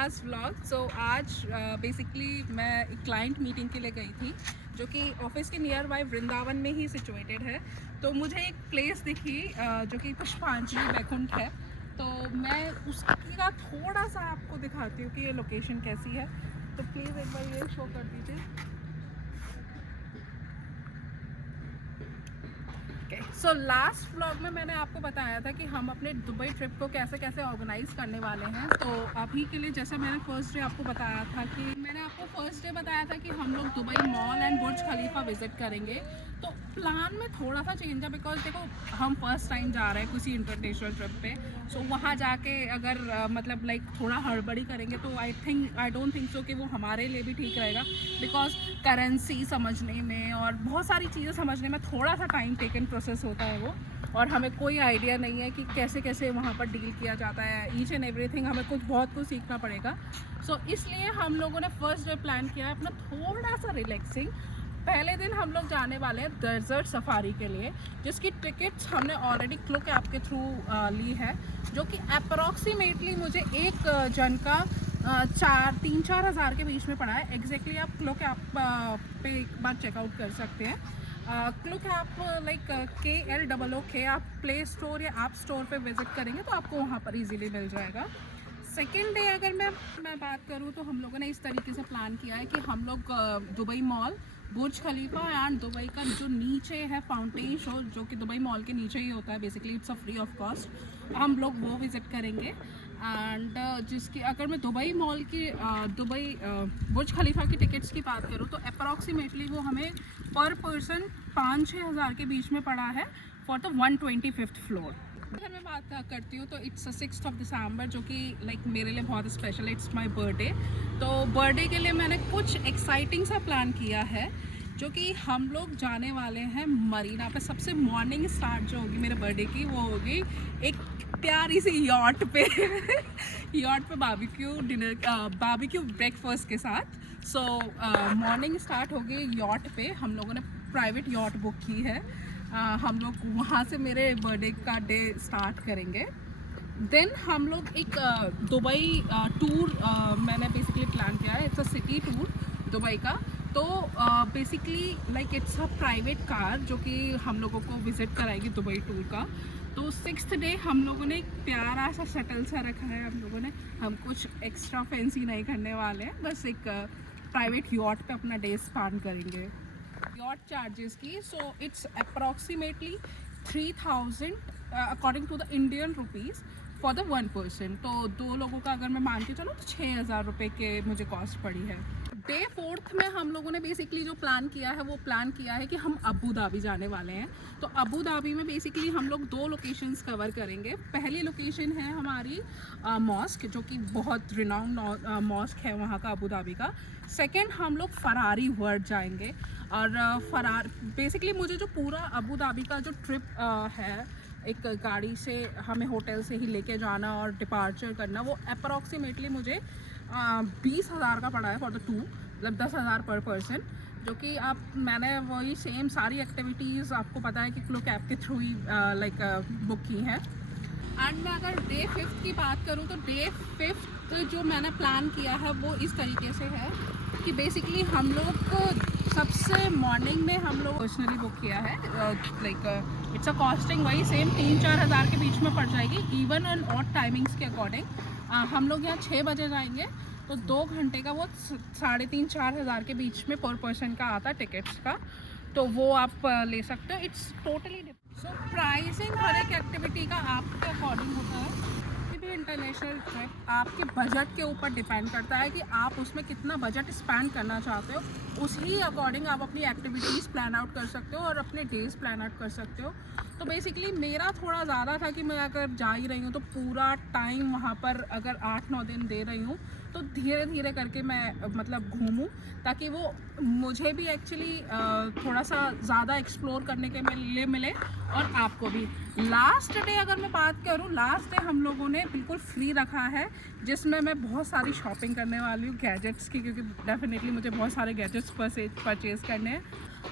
Last vlog. सो आज basically मैं एक क्लाइंट मीटिंग के लिए गई थी जो कि ऑफिस के नियर बाय वृंदावन में ही सिचुएटेड है। तो मुझे एक प्लेस दिखी जो कि पुष्पांजलि वैकुंठ है। तो मैं उसकी का थोड़ा सा आपको दिखाती हूँ कि ये लोकेशन कैसी है। तो प्लीज़ एक बार ये शो कर दीजिए। सो लास्ट व्लॉग में मैंने आपको बताया था कि हम अपने दुबई ट्रिप को कैसे कैसे ऑर्गेनाइज करने वाले हैं। तो अभी के लिए जैसा मैंने फर्स्ट डे आपको बताया था कि हम लोग Dubai mall and Burj Khalifa visit करेंगे। तो प्लान में थोड़ा सा चेंज है बिकॉज देखो हम फर्स्ट टाइम जा रहे हैं किसी इंटरनेशनल ट्रिप पे। सो वहाँ जाके अगर मतलब लाइक थोड़ा हड़बड़ी करेंगे तो आई डोंट थिंक सो कि वो हमारे लिए भी ठीक रहेगा। बिकॉज करेंसी समझने में और बहुत सारी चीज़ें समझने में थोड़ा सा टाइम टेकन प्रोसेस होता है वो, और हमें कोई आइडिया नहीं है कि कैसे कैसे वहाँ पर डील किया जाता है। ईच एंड एवरीथिंग हमें बहुत कुछ सीखना पड़ेगा। सो इसलिए हम लोगों ने फर्स्ट डे प्लान किया है अपना थोड़ा सा रिलैक्सिंग। पहले दिन हम लोग जाने वाले हैं डेजर्ट सफारी के लिए, जिसकी टिकट्स हमने ऑलरेडी क्लूक ऐप के थ्रू ली है, जो कि अप्रॉक्सीमेटली मुझे एक जन का 3-4 हज़ार के बीच में पड़ा है। एग्जैक्टली आप क्लूक ऐप पे एक बार चेकआउट कर सकते हैं। क्लूक ऐप लाइक KLOOK आप प्ले स्टोर या ऐप स्टोर पे विजिट करेंगे तो आपको वहाँ पर इजीली मिल जाएगा। सेकेंड डे अगर मैं बात करूँ तो हम लोगों ने इस तरीके से प्लान किया है कि हम लोग Dubai mall, Burj Khalifa and Dubai का जो नीचे है फाउंटेन शो, जो कि दुबई मॉल के नीचे ही होता है, basically it's a free of cost, हम लोग वो विज़िट करेंगे। एंड जिसकी अगर मैं दुबई मॉल की दुबई बुर्ज खलीफा की टिकट्स की बात करूँ तो अप्रॉक्सीमेटली वो हमें पर पर्सन 5-6 हज़ार के बीच में पड़ा है फॉर द 125th फ्लोर। अगर मैं बात करती हूँ तो इट्स 6 दिसंबर, जो कि लाइक मेरे लिए बहुत स्पेशल है, इट्स माय बर्थडे। तो बर्थडे के लिए मैंने कुछ एक्साइटिंग सा प्लान किया है, जो कि हम लोग जाने वाले हैं मरीना पे। सबसे मॉर्निंग स्टार्ट जो होगी मेरे बर्थडे की वो होगी एक प्यारी सी यॉट पे यॉट पे बारबेक्यू ब्रेकफास्ट के साथ। सो मॉर्निंग स्टार्ट होगी यॉट पे। हम लोगों ने प्राइवेट यॉट बुक की है। हम लोग वहाँ से मेरे बर्थडे का डे स्टार्ट करेंगे। देन हम लोग एक दुबई टूर मैंने बेसिकली प्लान किया है। It's a city tour Dubai का। तो basically like it's a private car जो कि हम लोगों को विज़िट कराएगी दुबई टूर का। तो 6th डे हम लोगों ने एक प्यारा सा शटल सा रखा है। हम कुछ एक्स्ट्रा फैंसी नहीं करने वाले हैं, बस एक प्राइवेट यॉट पे अपना डे स्पेंड करेंगे। यॉट चार्जेस की so it's approximately 3000 according to the Indian rupees for the 1 person. तो 2 लोगों का अगर मैं मान के चलूँ तो 6000 रुपये के मुझे कॉस्ट पड़ी है। डे 4th में हम लोगों ने बेसिकली जो प्लान किया है वो प्लान किया है कि हम अबू धाबी जाने वाले हैं। तो अबू धाबी में बेसिकली हम लोग 2 लोकेशंस कवर करेंगे। पहली लोकेशन है हमारी मॉस्क, जो कि बहुत रिनाउंड मॉस्क है वहाँ का अबू धाबी का। सेकेंड हम लोग फरारी वर्ल्ड जाएंगे। और बेसिकली मुझे जो पूरा अबू धाबी का जो ट्रिप है, एक गाड़ी से हमें होटल से ही लेके जाना और डिपार्चर करना, वो अप्रॉक्सीमेटली मुझे 20,000 का पड़ा है फॉर द 2, मतलब 10,000 पर पर्सन। जो कि मैंने वही सेम सारी एक्टिविटीज़ आपको पता है कि क्लूक ऐप के थ्रू ही लाइक बुक की है। एंड मैं अगर डे 5th की बात करूँ तो डे 5th जो मैंने प्लान किया है वो इस तरीके से है कि बेसिकली हम लोग सबसे मॉर्निंग में हम लोग पर्सनली बुक किया है। लाइक इट्स अ कॉस्टिंग वही सेम 3-4 हज़ार के बीच में पड़ जाएगी, इवन एंड ऑड टाइमिंग्स के अकॉर्डिंग। हम लोग यहाँ 6 बजे जाएंगे तो 2 घंटे का वो 3.5-4 हज़ार के बीच में पर पर्सन का आता है टिकट्स का। तो वो आप ले सकते हो। इट्स टोटली सो प्राइसिंग हर एक एक्टिविटी का आपके अकॉर्डिंग होता है। कोई भी इंटरनेशनल ट्रिप आपके बजट के ऊपर डिपेंड करता है कि आप उसमें कितना बजट स्पेंड करना चाहते हो। उसी अकॉर्डिंग आप अपनी एक्टिविटीज़ प्लान आउट कर सकते हो और अपने डेज प्लान आउट कर सकते हो। तो बेसिकली मेरा थोड़ा ज़्यादा था कि मैं अगर जा ही रही हूँ तो पूरा टाइम वहाँ पर अगर 8-9 दिन दे रही हूँ तो धीरे धीरे करके मैं मतलब घूमूं, ताकि वो मुझे भी एक्चुअली थोड़ा सा ज़्यादा एक्सप्लोर करने के लिए मिले और आपको भी। लास्ट डे अगर मैं बात करूँ, लास्ट डे हम लोगों ने बिल्कुल फ्री रखा है, जिसमें मैं बहुत सारी शॉपिंग करने वाली हूँ गैजेट्स की, क्योंकि डेफिनेटली मुझे बहुत सारे गैजेट्स परचेज़ करने हैं।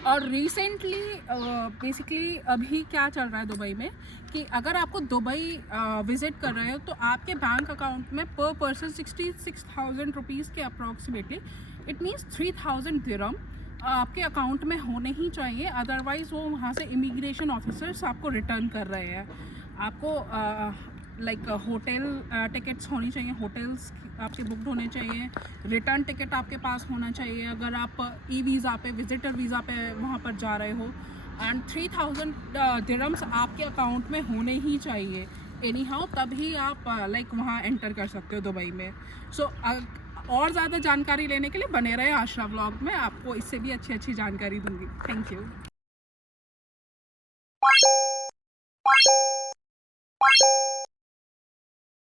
और रिसेंटली बेसिकली अभी क्या चल रहा है दुबई में कि अगर आपको दुबई विज़िट कर रहे हो तो आपके बैंक अकाउंट में पर पर्सन 66,000 रुपीज़ के अप्रॉक्सीमेटली, इट मीन्स 3,000 दिरहम आपके अकाउंट में होने ही चाहिए, अदरवाइज़ वो वहाँ से इमिग्रेशन ऑफिसर्स आपको रिटर्न कर रहे हैं। आपको लाइक होटल टिकट्स होनी चाहिए, होटल्स आपके बुकड होने चाहिए, रिटर्न टिकट आपके पास होना चाहिए अगर आप ई वीज़ा पे, विजिटर वीज़ा पे वहाँ पर जा रहे हो, एंड 3,000 दिरहम्स आपके अकाउंट में होने ही चाहिए एनी हाउ, तभी आप लाइक वहाँ एंटर कर सकते हो दुबई में। सो और ज़्यादा जानकारी लेने के लिए बने रहे आशरा व्लॉग में, आपको इससे भी अच्छी अच्छी जानकारी दूंगी। Thank you.